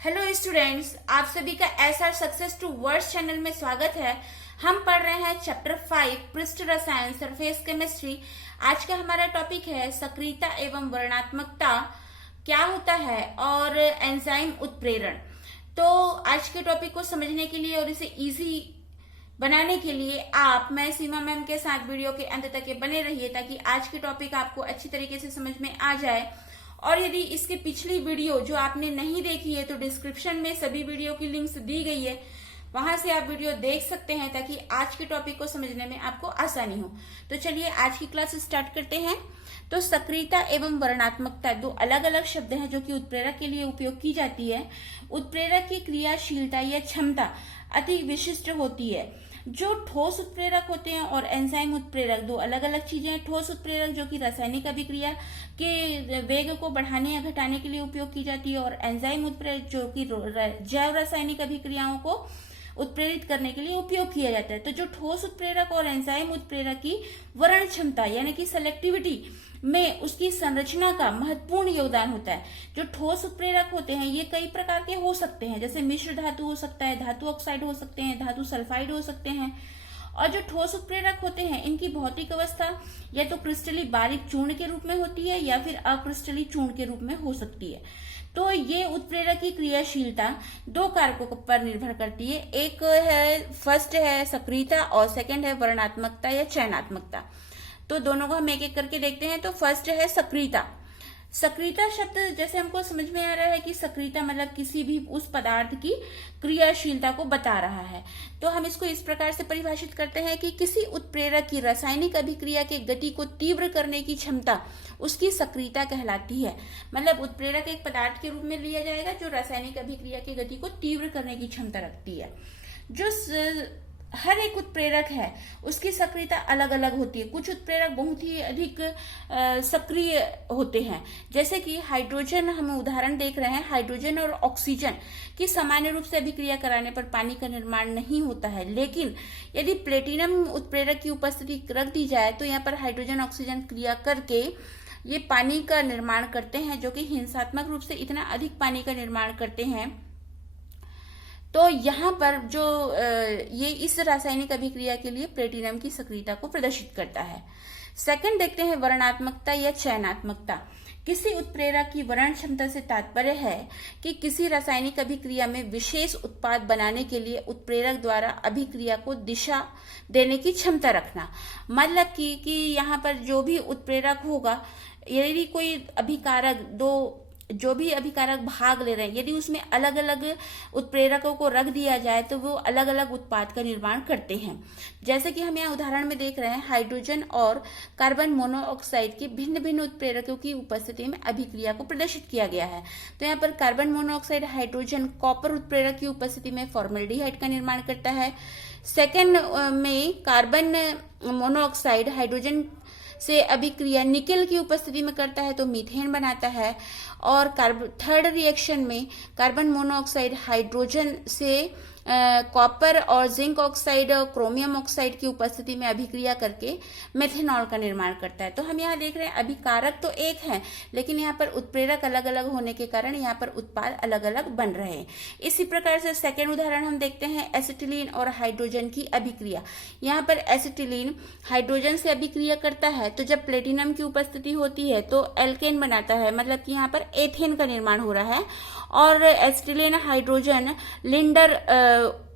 Hello students, आप सभी का SR success towards channel में स्वागत है। हम पढ़ रहे हैं चैप्टर 5 पृष्ठ रसायन सरफेस केमिस्ट्री। आज का हमारा टॉपिक है सक्रियता एवं वर्णात्मकता क्या होता है और एंजाइम उत्प्रेरण। तो आज के टॉपिक को समझने के लिए और इसे इजी बनाने के लिए मैं सीमा मैम के साथ वीडियो के अंत तक बने रहिए ताकि आज के टॉपिक आपको अच्छी तरीके से समझ में आ जाए। और यदि इसके पिछली वीडियो जो आपने नहीं देखी है तो डिस्क्रिप्शन में सभी वीडियो की लिंक्स दी गई है, वहां से आप वीडियो देख सकते हैं ताकि आज के टॉपिक को समझने में आपको आसानी हो। तो चलिए आज की क्लास स्टार्ट करते हैं। तो सक्रियता एवं वर्णात्मकता दो अलग अलग शब्द हैं जो कि उत्प्रेरक के लिए उपयोग की जाती है। उत्प्रेरक की क्रियाशीलता या क्षमता अति विशिष्ट होती है। जो ठोस उत्प्रेरक होते हैं और एंजाइम उत्प्रेरक दो अलग अलग चीजें हैं। ठोस उत्प्रेरक जो कि रासायनिक अभिक्रिया के वेग को बढ़ाने या घटाने के लिए उपयोग की जाती है और एंजाइम उत्प्रेरक जो कि जैव रासायनिक अभिक्रियाओं को उत्प्रेरित करने के लिए उपयोग किया जाता है। तो जो ठोस उत्प्रेरक और एंजाइम उत्प्रेरक की वर्ण क्षमता यानी कि सेलेक्टिविटी में उसकी संरचना का महत्वपूर्ण योगदान होता है। जो ठोस उत्प्रेरक होते हैं ये कई प्रकार के हो सकते हैं, जैसे मिश्र धातु हो सकता है, धातु ऑक्साइड हो सकते हैं, धातु सल्फाइड हो सकते हैं। और जो ठोस उत्प्रेरक होते हैं इनकी भौतिक अवस्था या तो क्रिस्टली बारीक चूर्ण के रूप में होती है या फिर अक्रिस्टली चूर्ण के रूप में हो सकती है। तो ये उत्प्रेरक की क्रियाशीलता दो कारकों पर निर्भर करती है। एक है फर्स्ट है सक्रियता और सेकंड है वर्णात्मकता या चयनात्मकता। तो दोनों को हम एक एक करके देखते हैं। तो फर्स्ट है सक्रियता। सक्रियता शब्द जैसे हमको समझ में आ रहा है कि सक्रियता मतलब किसी भी उस पदार्थ की क्रियाशीलता को बता रहा है। तो हम इसको इस प्रकार से परिभाषित करते हैं कि किसी उत्प्रेरक की रासायनिक अभिक्रिया के गति को तीव्र करने की क्षमता उसकी सक्रियता कहलाती है। मतलब उत्प्रेरक एक पदार्थ के रूप में लिया जाएगा जो रासायनिक अभिक्रिया की गति को तीव्र करने की क्षमता रखती है। जो हर एक उत्प्रेरक है उसकी सक्रियता अलग अलग होती है। कुछ उत्प्रेरक बहुत ही अधिक सक्रिय होते हैं, जैसे कि हाइड्रोजन। हम उदाहरण देख रहे हैं, हाइड्रोजन और ऑक्सीजन की सामान्य रूप से अभिक्रिया कराने पर पानी का निर्माण नहीं होता है, लेकिन यदि प्लेटिनम उत्प्रेरक की उपस्थिति रख दी जाए तो यहाँ पर हाइड्रोजन ऑक्सीजन क्रिया करके ये पानी का निर्माण करते हैं, जो कि हिंसात्मक रूप से इतना अधिक पानी का निर्माण करते हैं। तो यहाँ पर जो ये इस रासायनिक अभिक्रिया के लिए प्लेटिनम की सक्रियता को प्रदर्शित करता है। सेकंड देखते हैं वर्णात्मकता या चयनात्मकता। किसी उत्प्रेरक की वर्ण क्षमता से तात्पर्य है कि किसी रासायनिक अभिक्रिया में विशेष उत्पाद बनाने के लिए उत्प्रेरक द्वारा अभिक्रिया को दिशा देने की क्षमता रखना। मतलब कि यहाँ पर जो भी उत्प्रेरक होगा, यदि कोई अभिकारक जो भी अभिकारक भाग ले रहे हैं, यदि उसमें अलग अलग उत्प्रेरकों को रख दिया जाए तो वो अलग अलग उत्पाद का निर्माण करते हैं। जैसे कि हम यहाँ उदाहरण में देख रहे हैं, हाइड्रोजन और कार्बन मोनोऑक्साइड के भिन्न भिन्न उत्प्रेरकों की उपस्थिति में अभिक्रिया को प्रदर्शित किया गया है। तो यहाँ पर कार्बन मोनोऑक्साइड हाइड्रोजन कॉपर उत्प्रेरक की उपस्थिति में फॉर्मल्डिहाइड का निर्माण करता है। सेकेंड में कार्बन मोनोऑक्साइड हाइड्रोजन से अभिक्रिया निकेल की उपस्थिति में करता है तो मीथेन बनाता है। और थर्ड रिएक्शन में कार्बन मोनोऑक्साइड हाइड्रोजन से कॉपर और जिंक ऑक्साइड और क्रोमियम ऑक्साइड की उपस्थिति में अभिक्रिया करके मेथेनॉल का निर्माण करता है। तो हम यहाँ देख रहे हैं अभिकारक तो एक है, लेकिन यहाँ पर उत्प्रेरक अलग अलग होने के कारण यहाँ पर उत्पाद अलग अलग बन रहे हैं। इसी प्रकार से सेकेंड उदाहरण हम देखते हैं एसिटिलीन और हाइड्रोजन की अभिक्रिया। यहाँ पर एसिटिलीन हाइड्रोजन से अभिक्रिया करता है, तो जब प्लेटिनम की उपस्थिति होती है तो एल्केन बनाता है, मतलब कि यहाँ पर एथेन का निर्माण हो रहा है। और एसिटिलीन हाइड्रोजन लिंडर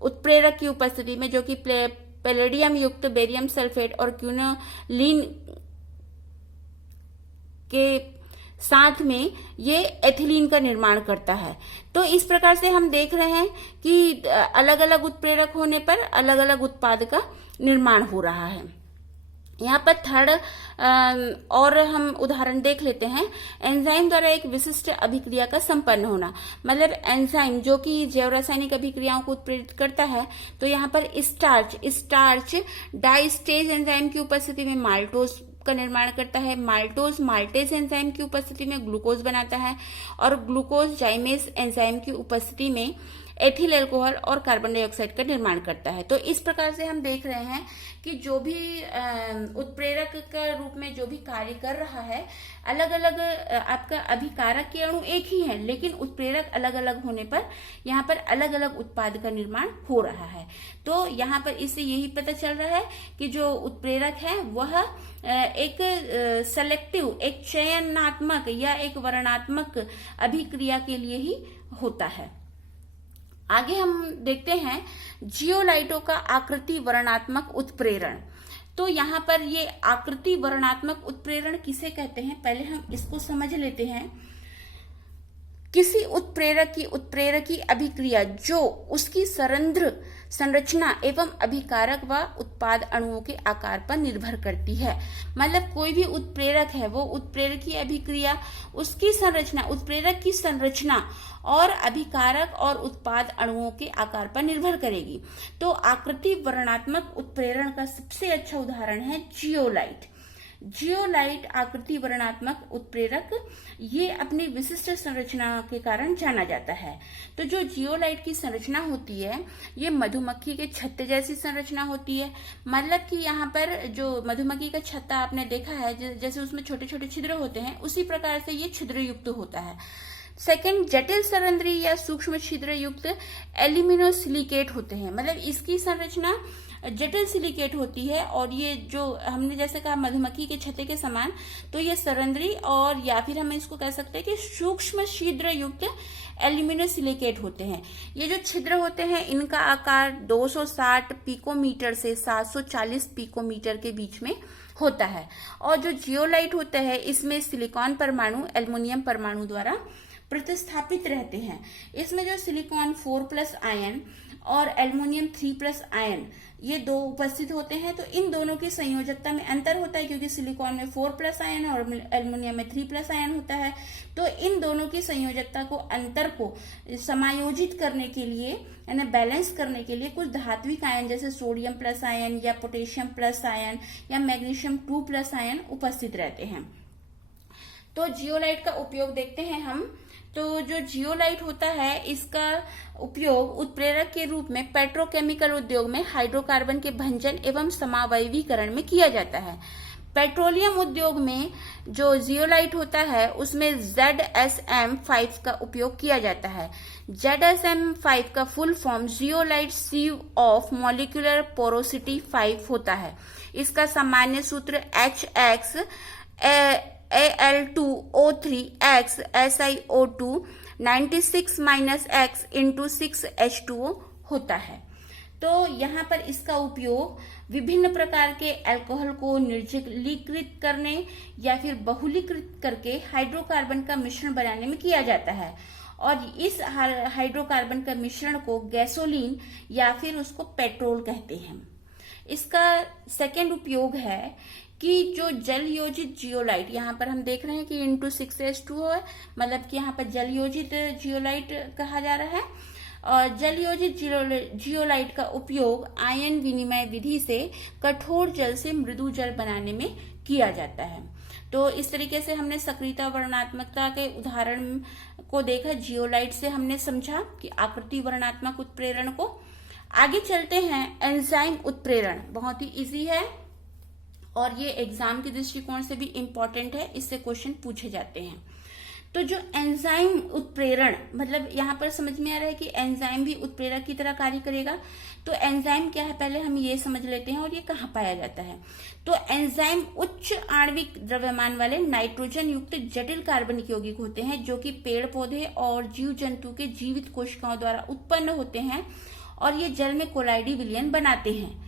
उत्प्रेरक की उपस्थिति में, जो कि पैलेडियम युक्त बेरियम सल्फेट और क्विनोलिन के साथ में ये एथिलीन का निर्माण करता है। तो इस प्रकार से हम देख रहे हैं कि अलग अलग उत्प्रेरक होने पर अलग अलग उत्पाद का निर्माण हो रहा है। यहाँ पर थर्ड और हम उदाहरण देख लेते हैं, एंजाइम द्वारा एक विशिष्ट अभिक्रिया का संपन्न होना। मतलब एंजाइम जो कि जैव रासायनिक अभिक्रियाओं को उत्प्रेरित करता है, तो यहाँ पर स्टार्च डाइस्टेज एंजाइम की उपस्थिति में माल्टोज का निर्माण करता है। माल्टोज माल्टेज एंजाइम की उपस्थिति में ग्लूकोज बनाता है और ग्लूकोज जाइमेज एंजाइम की उपस्थिति में एथिल अल्कोहल और कार्बन डाइऑक्साइड का निर्माण करता है। तो इस प्रकार से हम देख रहे हैं कि जो भी उत्प्रेरक का रूप में जो भी कार्य कर रहा है, अलग अलग आपका अभिकारक के अणु एक ही है, लेकिन उत्प्रेरक अलग अलग होने पर यहाँ पर अलग अलग उत्पाद का निर्माण हो रहा है। तो यहाँ पर इससे यही पता चल रहा है कि जो उत्प्रेरक है वह एक सेलेक्टिव, एक चयनात्मक या एक वर्णात्मक अभिक्रिया के लिए ही होता है। आगे हम देखते हैं जियोलाइटों का आकृति वर्णात्मक उत्प्रेरण। तो यहाँ पर ये आकृति वर्णात्मक उत्प्रेरण किसे कहते हैं, पहले हम इसको समझ लेते हैं। किसी उत्प्रेरक की उत्प्रेरकी अभिक्रिया जो उसकी सरंध्र संरचना एवं अभिकारक व उत्पाद अणुओं के आकार पर निर्भर करती है। मतलब कोई भी उत्प्रेरक है वो उत्प्रेरकी अभिक्रिया उसकी संरचना, उत्प्रेरक की संरचना और अभिकारक और उत्पाद अणुओं के आकार पर निर्भर करेगी। तो आकृति वर्णात्मक उत्प्रेरण का सबसे अच्छा उदाहरण है जियोलाइट। जियोलाइट आकृति वर्णात्मक उत्प्रेरक ये अपनी विशिष्ट संरचना के कारण जाना जाता है। तो जो जियोलाइट की संरचना होती है ये मधुमक्खी के छत्ते जैसी संरचना होती है। मतलब कि यहाँ पर जो मधुमक्खी का छत्ता आपने देखा है, जैसे उसमें छोटे छोटे छिद्र होते हैं, उसी प्रकार से ये छिद्र युक्त होता है। सेकंड, जटिल सरंध्री या सूक्ष्म छिद्र युक्त एल्यूमिनोसिलिकेट होते हैं। मतलब इसकी संरचना जटिल सिलिकेट होती है और ये जो हमने जैसे कहा मधुमक्खी के छत्ते के समान, तो ये सरंध्री और या फिर हम इसको कह सकते हैं कि सूक्ष्म छिद्र युक्त एल्यूमिनोसिलिकेट होते हैं। ये जो छिद्र होते हैं इनका आकार 260 पिकोमीटर से 740 पिकोमीटर के बीच में होता है। और जो जियोलाइट होता है इसमें सिलिकॉन परमाणु एल्युमिनियम परमाणु द्वारा प्रतिस्थापित रहते हैं। इसमें जो सिलिकॉन 4+ आयन और एल्युमिनियम 3+ आयन ये दो उपस्थित होते हैं। तो इन दोनों की संयोजकता में अंतर होता है, क्योंकि सिलिकॉन में 4+ आयन और एल्युमिनियम में 3+ आयन होता है। तो इन दोनों की संयोजकता को, अंतर को समायोजित करने के लिए यानी बैलेंस करने के लिए कुछ धात्विक आयन जैसे सोडियम प्लस आयन या पोटेशियम प्लस आयन या मैग्नीशियम 2+ आयन उपस्थित रहते हैं। तो जियोलाइट का उपयोग देखते हैं हम। तो जो जियोलाइट होता है इसका उपयोग उत्प्रेरक के रूप में पेट्रोकेमिकल उद्योग में हाइड्रोकार्बन के भंजन एवं समावयवीकरण में किया जाता है। पेट्रोलियम उद्योग में जो जियोलाइट होता है उसमें ZSM5 का उपयोग किया जाता है। ZSM5 का full form zeolite sieve of molecular porosity 5 होता है। इसका सामान्य सूत्र HX Al2O3X SiO2 96 X × 6H2O होता है। तो यहाँ पर इसका उपयोग विभिन्न प्रकार के अल्कोहल को निर्जलीकृत करने या फिर बहुलीकृत करके हाइड्रोकार्बन का मिश्रण बनाने में किया जाता है। और इस हाइड्रोकार्बन का मिश्रण को गैसोलीन या फिर उसको पेट्रोल कहते हैं। इसका सेकेंड उपयोग है कि जो जल योजित जियोलाइट, यहाँ पर हम देख रहे हैं कि × 6H2O है, मतलब कि यहाँ पर जल योजित जियोलाइट कहा जा रहा है। और जल योजित जियोलाइट का उपयोग आयन विनिमय विधि से कठोर जल से मृदु जल बनाने में किया जाता है। तो इस तरीके से हमने सक्रियता वर्णात्मकता के उदाहरण को देखा। जियोलाइट से हमने समझा कि आकृति वर्णात्मक उत्प्रेरण को। आगे चलते हैं एंजाइम उत्प्रेरण। बहुत ही इजी है और ये एग्जाम के दृष्टिकोण से भी इम्पोर्टेंट है, इससे क्वेश्चन पूछे जाते हैं। तो जो एंजाइम उत्प्रेरण, मतलब यहाँ पर समझ में आ रहा है कि एंजाइम भी उत्प्रेरक की तरह कार्य करेगा। तो एंजाइम क्या है पहले हम ये समझ लेते हैं और ये कहाँ पाया जाता है। तो एंजाइम उच्च आणविक द्रव्यमान वाले नाइट्रोजन युक्त जटिल कार्बनिक यौगिक होते हैं जो कि पेड़ पौधे और जीव जंतु के जीवित कोशिकाओं द्वारा उत्पन्न होते हैं और ये जल में कोलाइडी विलयन बनाते हैं।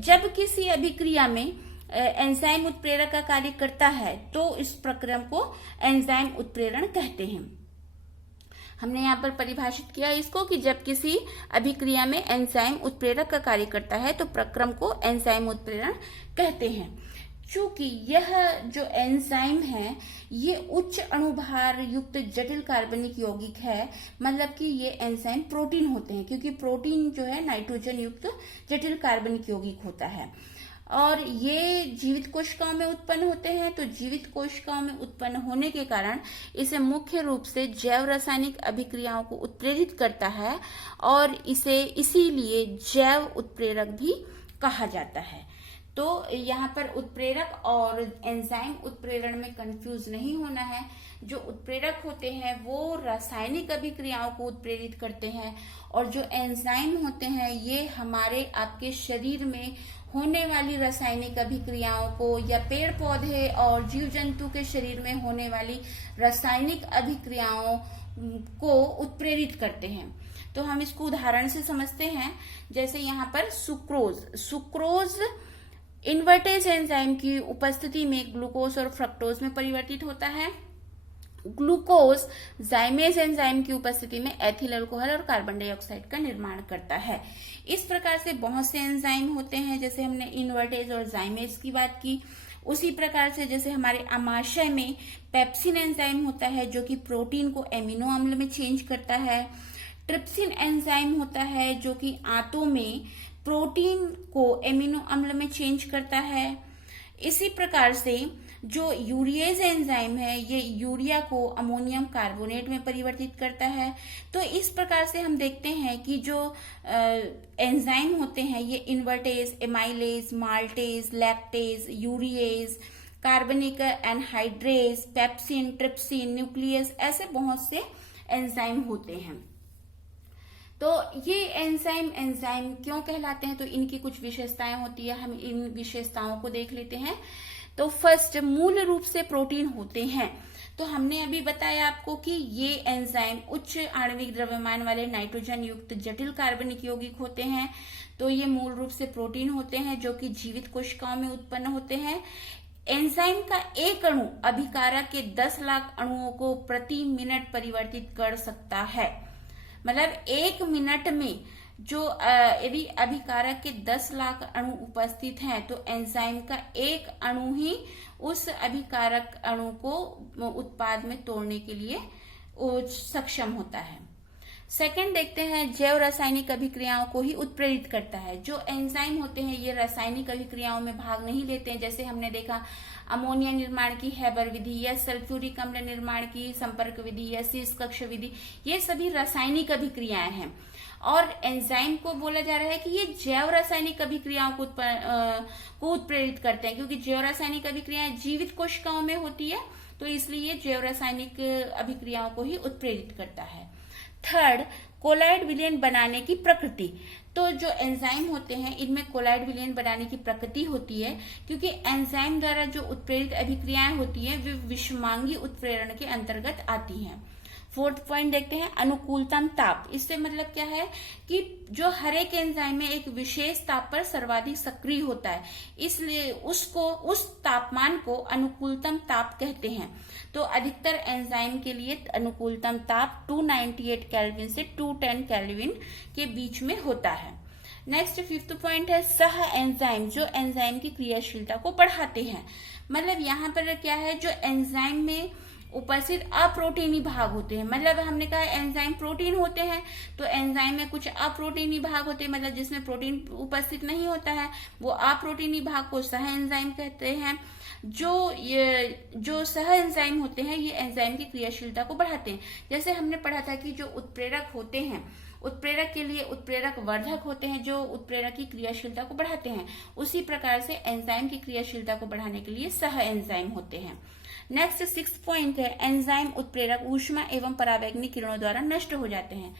जब किसी अभिक्रिया में एंजाइम उत्प्रेरक का कार्य करता है तो इस प्रक्रम को एंजाइम उत्प्रेरण कहते हैं। हमने यहाँ पर परिभाषित किया इसको कि जब किसी अभिक्रिया में एंजाइम उत्प्रेरक का कार्य करता है तो प्रक्रम को एंजाइम उत्प्रेरण कहते हैं। चूंकि यह जो एंजाइम है ये उच्च अणुभार युक्त जटिल कार्बनिक यौगिक है, मतलब कि ये एंजाइम प्रोटीन होते हैं, क्योंकि प्रोटीन जो है नाइट्रोजन युक्त जटिल कार्बनिक यौगिक होता है। और ये जीवित कोशिकाओं में उत्पन्न होते हैं। तो जीवित कोशिकाओं में उत्पन्न होने के कारण इसे मुख्य रूप से जैव रासायनिक अभिक्रियाओं को उत्प्रेरित करता है और इसे इसीलिए जैव उत्प्रेरक भी कहा जाता है। तो यहाँ पर उत्प्रेरक और एंजाइम उत्प्रेरण में कंफ्यूज नहीं होना है। जो उत्प्रेरक होते हैं वो रासायनिक अभिक्रियाओं को उत्प्रेरित करते हैं और जो एंजाइम होते हैं ये हमारे आपके शरीर में होने वाली रासायनिक अभिक्रियाओं को या पेड़ पौधे और जीव जंतु के शरीर में होने वाली रासायनिक अभिक्रियाओं को उत्प्रेरित करते हैं। तो हम इसको उदाहरण से समझते हैं। जैसे यहाँ पर सुक्रोज इन्वर्टेज एंजाइम की उपस्थिति में ग्लूकोज और फ्रक्टोज में परिवर्तित होता है। ग्लूकोज जाइमेज एंजाइम की उपस्थिति में एथिल अल्कोहल और कार्बन डाइऑक्साइड का निर्माण करता है। इस प्रकार से बहुत से एंजाइम होते हैं, जैसे हमने इन्वर्टेज और जाइमेज की बात की। उसी प्रकार से जैसे हमारे आमाशय में पेप्सिन एंजाइम होता है जो कि प्रोटीन को एमिनो अम्ल में चेंज करता है। ट्रिप्सिन एंजाइम होता है जो कि आंतों में प्रोटीन को एमिनो अम्ल में चेंज करता है। इसी प्रकार से जो यूरिएज एंजाइम है ये यूरिया को अमोनियम कार्बोनेट में परिवर्तित करता है। तो इस प्रकार से हम देखते हैं कि जो एंजाइम होते हैं ये invertase, amylase, maltase, lactase, urease, carbonic anhydrase, pepsin, trypsin, nucleus, ऐसे बहुत से एंजाइम होते हैं। तो ये एंजाइम क्यों कहलाते हैं, तो इनकी कुछ विशेषताएं होती है। हम इन विशेषताओं को देख लेते हैं। तो फर्स्ट, मूल रूप से प्रोटीन होते हैं। तो हमने अभी बताया आपको कि ये एंजाइम उच्च आणविक द्रव्यमान वाले नाइट्रोजन युक्त जटिल कार्बनिक यौगिक होते हैं। तो ये मूल रूप से प्रोटीन होते हैं जो कि जीवित कोशिकाओं में उत्पन्न होते हैं। एंजाइम का एक अणु अभिकारक के 10 लाख अणुओं को प्रति मिनट परिवर्तित कर सकता है। मतलब 1 मिनट में जो यदि अभिकारक के 10 लाख अणु उपस्थित हैं तो एंजाइम का एक अणु ही उस अभिकारक अणु को उत्पाद में तोड़ने के लिए सक्षम होता है। सेकंड देखते हैं, जैव रासायनिक अभिक्रियाओं को ही उत्प्रेरित करता है। जो एंजाइम होते हैं ये रासायनिक अभिक्रियाओं में भाग नहीं लेते हैं। जैसे हमने देखा अमोनिया निर्माण की हैबर विधि या सल्फ्यूरिक अम्ल निर्माण की संपर्क विधि या शीर्ष कक्ष विधि, ये सभी रासायनिक अभिक्रियाएं हैं। और एंजाइम को बोला जा रहा है कि ये जैव रासायनिक अभिक्रियाओं को उत्प्रेरित करते हैं, क्योंकि जैव रासायनिक अभिक्रियाएं जीवित कोशिकाओं में होती है, तो इसलिए जैव रासायनिक अभिक्रियाओं को ही उत्प्रेरित करता है। थर्ड, कोलाइड विलयन बनाने की प्रकृति। तो जो एंजाइम होते हैं इनमें कोलाइड विलयन बनाने की प्रकृति होती है, क्योंकि एंजाइम द्वारा जो उत्प्रेरित अभिक्रियाएं होती हैं वे विषमांगी उत्प्रेरण के अंतर्गत आती हैं। फोर्थ पॉइंट देखते हैं, अनुकूलतम ताप। इससे मतलब क्या है कि जो हर एक एंजाइम में एक विशेष ताप पर सर्वाधिक सक्रिय होता है, इसलिए उस तापमान को अनुकूलतम ताप कहते हैं। तो अधिकतर एंजाइम के लिए अनुकूलतम ताप 298 केल्विन से 210 केल्विन के बीच में होता है। नेक्स्ट फिफ्थ पॉइंट है, सह एंजाइम, जो एंजाइम की क्रियाशीलता को बढ़ाते हैं। मतलब यहाँ पर क्या है, जो एंजाइम में उपस्थित अप्रोटीनी भाग होते हैं। मतलब हमने कहा एंजाइम प्रोटीन होते हैं, तो एंजाइम में कुछ अप्रोटीनी भाग होते हैं, मतलब जिसमें प्रोटीन उपस्थित नहीं होता है, वो अप्रोटीनी भाग को सह एंजाइम कहते हैं। जो सह एंजाइम होते हैं ये एंजाइम की क्रियाशीलता को बढ़ाते हैं। जैसे हमने पढ़ा था कि जो उत्प्रेरक होते हैं, उत्प्रेरक के लिए उत्प्रेरक वर्धक होते हैं जो उत्प्रेरक की क्रियाशीलता को बढ़ाते हैं, उसी प्रकार से एंजाइम की क्रियाशीलता को बढ़ाने के लिए सह एंजाइम होते हैं। नेक्स्ट 6 पॉइंट है, एंजाइम उत्प्रेरक ऊष्मा एवं परावैंगनिक किरणों द्वारा नष्ट हो जाते हैं।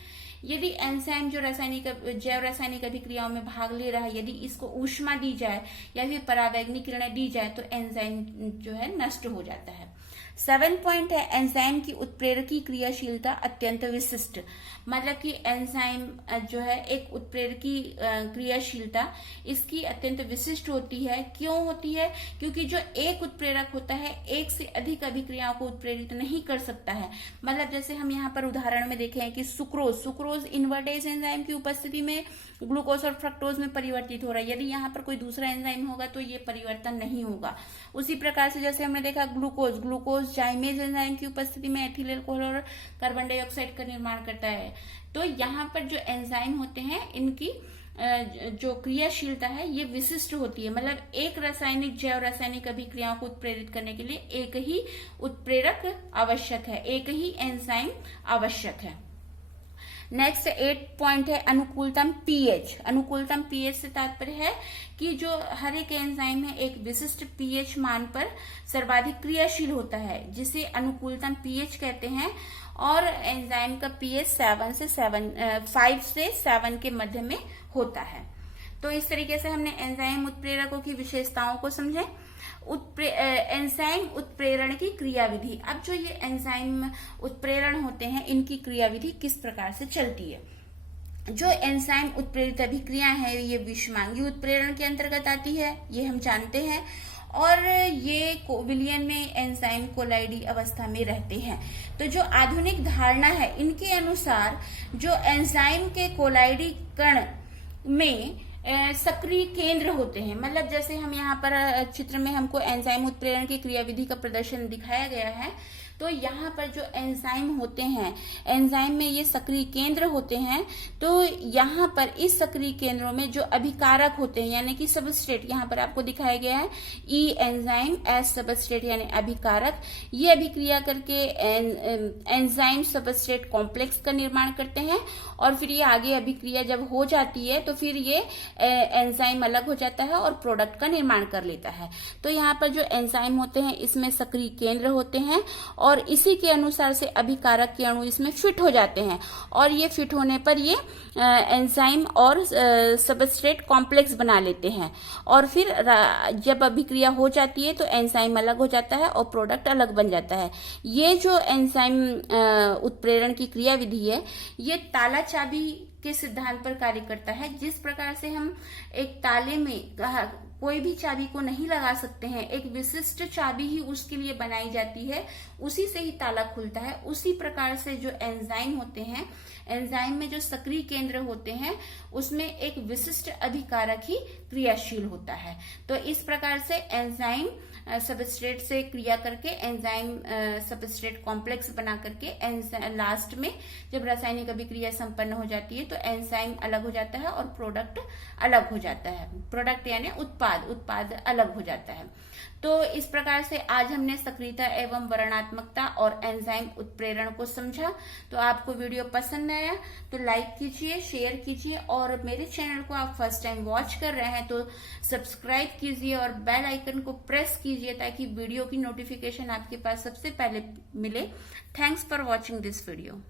यदि एंजाइम जो जैव रासायनिक अभिक्रियाओं में भाग ले रहा है, यदि इसको ऊष्मा दी जाए या फिर परावैंगनिक किरणें दी जाए तो एंजाइम जो है नष्ट हो जाता है। 7 पॉइंट है, एंजाइम की उत्प्रेरकी क्रियाशीलता अत्यंत विशिष्ट। मतलब कि एंजाइम जो है एक उत्प्रेरकी क्रियाशीलता इसकी अत्यंत विशिष्ट होती है। क्यों होती है? क्योंकि जो एक उत्प्रेरक होता है एक से अधिक अभिक्रियाओं को उत्प्रेरित नहीं कर सकता है। मतलब जैसे हम यहाँ पर उदाहरण में देखें कि सुक्रोज इन्वर्टेज एंजाइम की उपस्थिति में ग्लूकोज और फ्रक्टोज में परिवर्तित हो रहा है। यदि यहाँ पर कोई दूसरा एंजाइम होगा तो ये परिवर्तन नहीं होगा। उसी प्रकार से जैसे हमने देखा ग्लूकोज जाइमेज एंजाइम की उपस्थिति में एथिल अल्कोहल और कार्बन डाइऑक्साइड का निर्माण करता है। तो यहाँ पर जो एंजाइम होते हैं इनकी जो क्रियाशीलता है ये विशिष्ट होती है। मतलब एक रासायनिक जैव रासायनिक अभिक्रियाओं को उत्प्रेरित करने के लिए एक ही उत्प्रेरक आवश्यक है, एक ही एंजाइम आवश्यक है। नेक्स्ट 8 पॉइंट है अनुकूलतम पीएच। अनुकूलतम पीएच से तात्पर्य है कि जो हर एक एंजाइम है एक विशिष्ट पीएच मान पर सर्वाधिक क्रियाशील होता है, जिसे अनुकूलतम पीएच कहते हैं। और एंजाइम का पीएच 5 से 7 के मध्य में होता है। तो इस तरीके से हमने एंजाइम उत्प्रेरकों की विशेषताओं को समझे। एंजाइम उत्प्रेरण की क्रियाविधि। अब जो ये एंजाइम उत्प्रेरण होते हैं इनकी क्रियाविधि किस प्रकार से चलती है। जो एंजाइम उत्प्रेरित अभिक्रिया है ये विषमांगी उत्प्रेरण के अंतर्गत आती है, ये हम जानते हैं। और ये विलयन में एंजाइम कोलाइडी अवस्था में रहते हैं। तो जो आधुनिक धारणा है इनके अनुसार जो एंजाइम के कोलाइडी कण में सक्रिय केंद्र होते हैं। मतलब जैसे हम यहाँ पर चित्र में हमको एंजाइम उत्प्रेरण की क्रियाविधि का प्रदर्शन दिखाया गया है। तो यहाँ पर जो एंजाइम होते हैं, एंजाइम में ये सक्रिय केंद्र होते हैं। तो यहाँ पर इस सक्रिय केंद्रों में जो अभिकारक होते हैं यानी कि सबस्ट्रेट, यहाँ पर आपको दिखाया गया है ई एंजाइम, एस सबस्ट्रेट यानी अभिकारक, ये अभिक्रिया करके एंजाइम सबस्ट्रेट कॉम्प्लेक्स का निर्माण करते हैं। और फिर ये आगे अभिक्रिया जब हो जाती है तो फिर ये एंजाइम अलग हो जाता है और प्रोडक्ट का निर्माण कर लेता है। तो यहाँ पर जो एंजाइम होते हैं इसमें सक्रिय केंद्र होते हैं और इसी के अनुसार से अभिकारक के अणु इसमें फिट हो जाते हैं। और ये फिट होने पर ये एंजाइम और सबस्ट्रेट कॉम्प्लेक्स बना लेते हैं। और फिर जब अभिक्रिया हो जाती है तो एंजाइम अलग हो जाता है और प्रोडक्ट अलग बन जाता है। ये जो एंजाइम उत्प्रेरण की क्रियाविधि है ये ताला चाबी के सिद्धांत पर कार्य करता है। जिस प्रकार से हम एक ताले में कोई भी चाबी को नहीं लगा सकते हैं, एक विशिष्ट चाबी ही उसके लिए बनाई जाती है, उसी से ही ताला खुलता है। उसी प्रकार से जो एंजाइम होते हैं, एंजाइम में जो सक्रिय केंद्र होते हैं उसमें एक विशिष्ट अभिकारक ही क्रियाशील होता है। तो इस प्रकार से एंजाइम सबस्ट्रेट से क्रिया करके एंजाइम सबस्ट्रेट कॉम्प्लेक्स बना करके लास्ट में जब रासायनिक अभिक्रिया संपन्न हो जाती है तो एंजाइम अलग हो जाता है और प्रोडक्ट अलग हो जाता है। प्रोडक्ट यानी उत्पाद अलग हो जाता है। तो इस प्रकार से आज हमने सक्रियता एवं वर्णनात्मकता और एंजाइम उत्प्रेरण को समझा। तो आपको वीडियो पसंद आया तो लाइक कीजिए, शेयर कीजिए और मेरे चैनल को आप फर्स्ट टाइम वॉच कर रहे हैं तो सब्सक्राइब कीजिए और बेल आइकन को प्रेस कीजिए ताकि वीडियो की नोटिफिकेशन आपके पास सबसे पहले मिले। Thanks for watching this video.